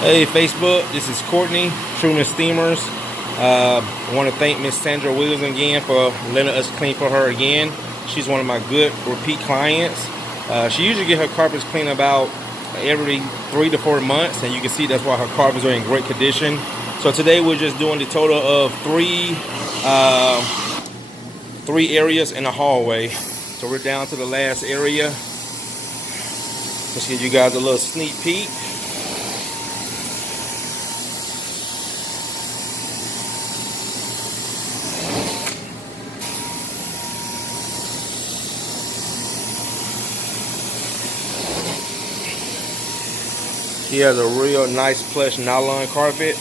Hey Facebook, this is Courtney, Truman Steamers. I want to thank Miss Sandra Williams again for letting us clean for her again. She's one of my good repeat clients. She usually get her carpets cleaned about every 3 to 4 months, and you can see that's why her carpets are in great condition. So today we're just doing the total of three areas in the hallway. So we're down to the last area. Let's give you guys a little sneak peek. He has a real nice plush nylon carpet.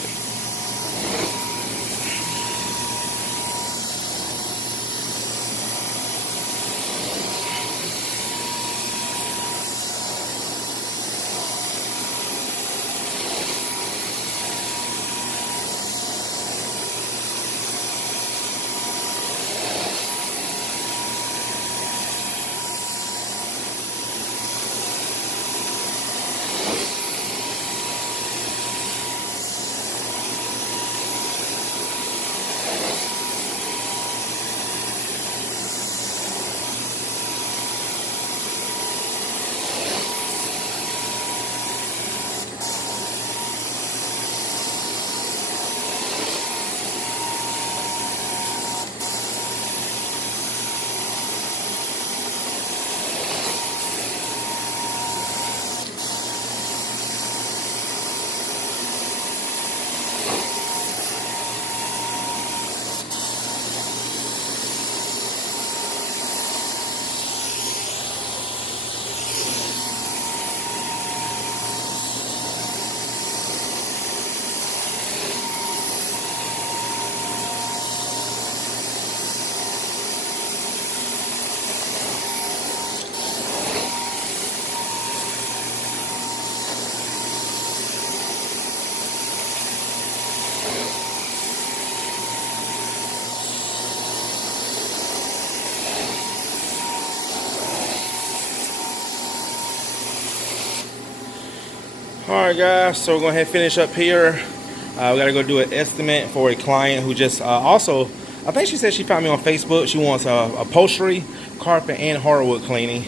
Alright guys, so we're going to finish up here. We got to go do an estimate for a client who just also, I think she said she found me on Facebook. She wants upholstery, carpet, and hardwood cleaning.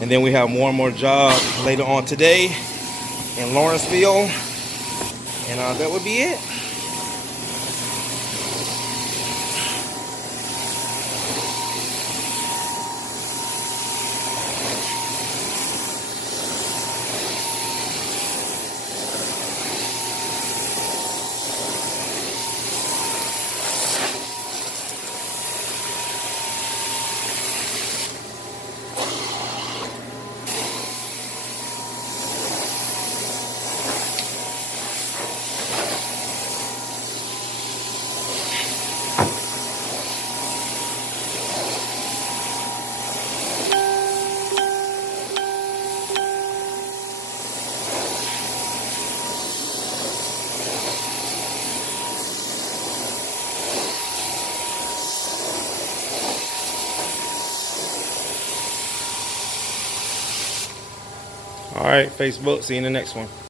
And then we have one more job later on today in Lawrenceville. And that would be it. All right, Facebook, see you in the next one.